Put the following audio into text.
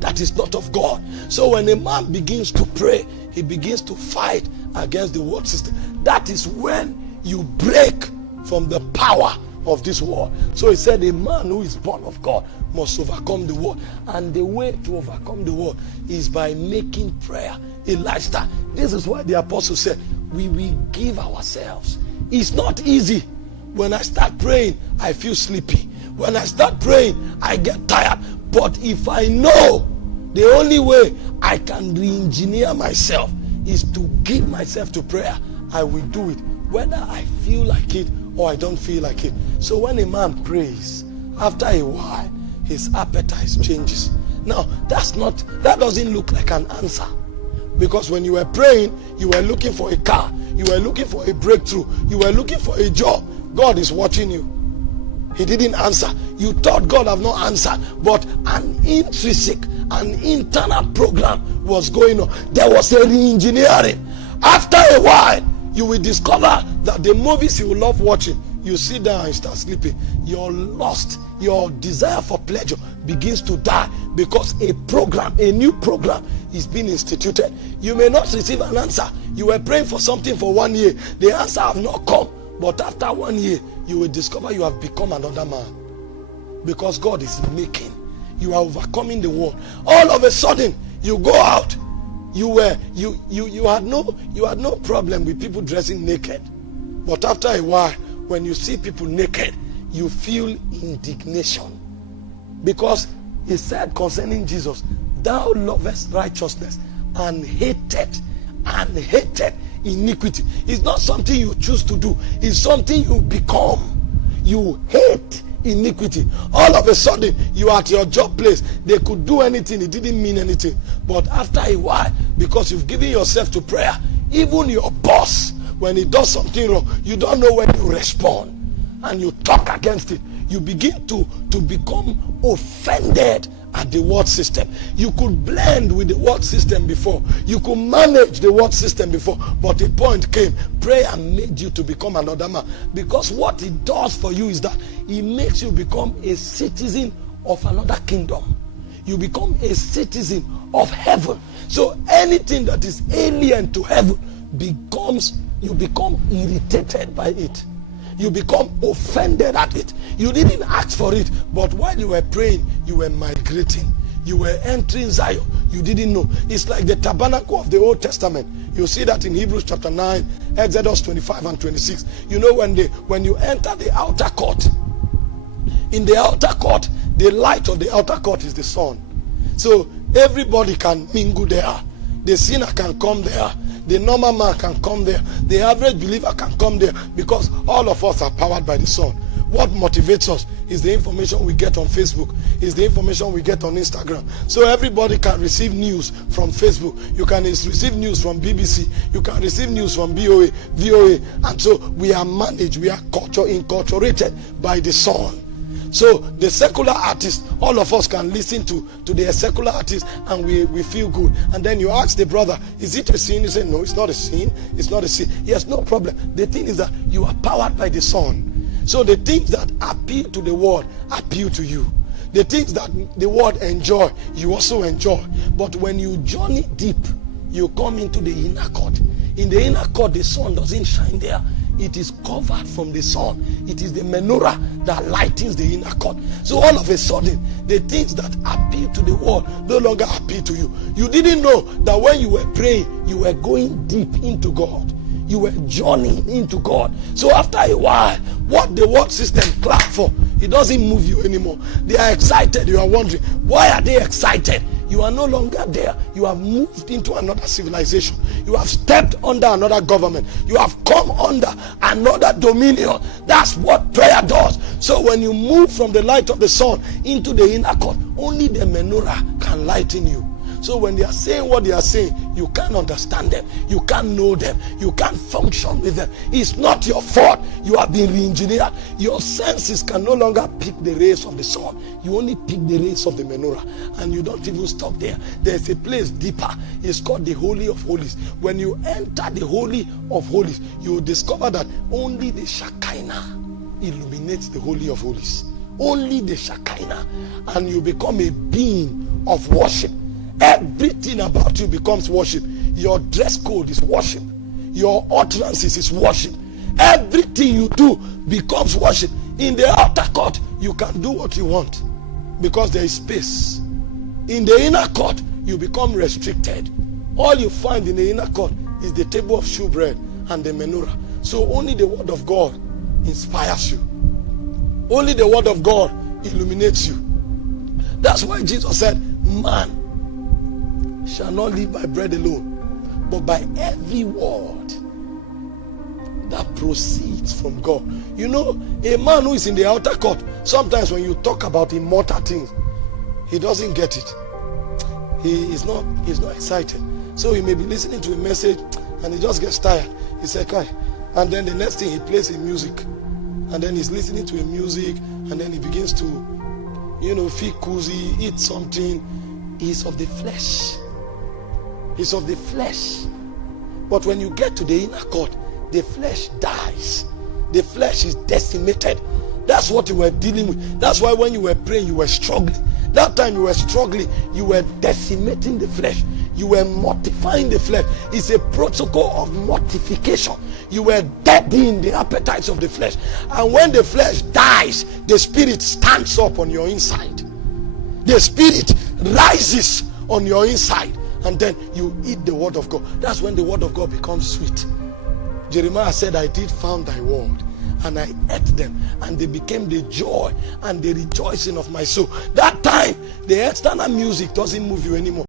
that is not of God. So when a man begins to pray, he begins to fight against the world system. That is when you break from the power of this world. So he said a man who is born of God must overcome the world. And the way to overcome the world is by making prayer a lifestyle. This is why the apostle said, we will give ourselves. It's not easy. When I start praying, I feel sleepy. When I start praying, I get tired. But if I know the only way I can re-engineer myself is to give myself to prayer, I will do it, whether I feel like it or I don't feel like it. So when a man prays, after a while, his appetite changes. Now, that doesn't look like an answer. Because when you were praying, you were looking for a car, you were looking for a breakthrough, you were looking for a job. God is watching you. He didn't answer. You thought God have not answered, but an intrinsic, an internal program was going on. There was a re-engineering. After a while, you will discover that the movies you love watching, you sit down and start sleeping. Your lust, your desire for pleasure begins to die because a new program is being instituted. You may not receive an answer. You were praying for something for 1 year. The answer have not come. But after 1 year, you will discover you have become another man. Because God is making. You are overcoming the world. All of a sudden, you go out. You had no problem with people dressing naked. But after a while, when you see people naked, you feel indignation. Because he said concerning Jesus, thou lovest righteousness and hated iniquity. It's not something you choose to do. It's something you become. You hate iniquity. All of a sudden, you are at your job place. They could do anything. It didn't mean anything. But after a while, because you've given yourself to prayer, even your boss, when he does something wrong, you don't know when you respond. And you talk against it. You begin to become offended at the world system. You could blend with the world system before. You could manage the world system before. But a point came. Prayer made you to become another man. Because what it does for you is that it makes you become a citizen of another kingdom. You become a citizen of heaven. So anything that is alien to heaven you become irritated by it. You become offended at it. You didn't ask for it, but while you were praying, you were migrating. You were entering Zion. You didn't know. It's like the tabernacle of the Old Testament. You see that in Hebrews chapter 9, Exodus 25 and 26. You know, when you enter the outer court, in the outer court, the light of the outer court is the sun. So everybody can mingle there. The sinner can come there. The normal man can come there. The average believer can come there, because all of us are powered by the sun. What motivates us is the information we get on Facebook, is the information we get on Instagram. So everybody can receive news from Facebook. You can receive news from BBC. You can receive news from VOA. And so we are managed, we are enculturated by the sun. So the secular artist, all of us can listen to the secular artist and we feel good. And then you ask the brother, is it a sin? He said, no, it's not a sin. It's not a sin. Yes, no problem. The thing is that you are powered by the sun. So the things that appeal to the world appeal to you. The things that the world enjoy, you also enjoy. But when you journey deep, you come into the inner court. In the inner court, the sun doesn't shine there. It is covered from the sun. It is the menorah that lightens the inner court. So all of a sudden, the things that appeal to the world no longer appeal to you. You didn't know that when you were praying, you were going deep into God. You were journeying into God. So after a while, what the world system clap for, it doesn't move you anymore. They are excited. You are wondering, why are they excited? You are no longer there. You have moved into another civilization. You have stepped under another government. You have come under another dominion. That's what prayer does. So when you move from the light of the sun into the inner court, only the menorah can lighten you. So when they are saying what they are saying, you can't understand them. You can't know them. You can't function with them. It's not your fault. You have been re-engineered. Your senses can no longer pick the rays of the sun. You only pick the rays of the menorah. And you don't even stop there. There's a place deeper. It's called the Holy of Holies. When you enter the Holy of Holies, you will discover that only the Shekinah illuminates the Holy of Holies. Only the Shekinah. And you become a being of worship. Everything about you becomes worship. Your dress code is worship. Your utterances is worship. Everything you do becomes worship. In the outer court, you can do what you want because there is space. In the inner court, you become restricted. All you find in the inner court is the table of shewbread and the menorah. So only the word of God inspires you. Only the word of God illuminates you. That's why Jesus said, man shall not live by bread alone, but by every word that proceeds from God. You know, a man who is in the outer court, sometimes when you talk about immortal things, he doesn't get it. He's not excited. So he may be listening to a message and he just gets tired. He said, "Kai," and then the next thing he plays a music, and then he's listening to a music, and then he begins to, feel cozy, eat something. He's of the flesh. He's of the flesh. But when you get to the inner court, the flesh dies. The flesh is decimated. That's what you were dealing with. That's why when you were praying, you were struggling. That time you were struggling, you were decimating the flesh. You were mortifying the flesh. It's a protocol of mortification. You were deadening the appetites of the flesh. And when the flesh dies, the spirit stands up on your inside. The spirit rises on your inside. And then you eat the word of God. That's when the word of God becomes sweet. Jeremiah said, "I did found thy word, and I ate them, and they became the joy and the rejoicing of my soul." That time, the external music doesn't move you anymore.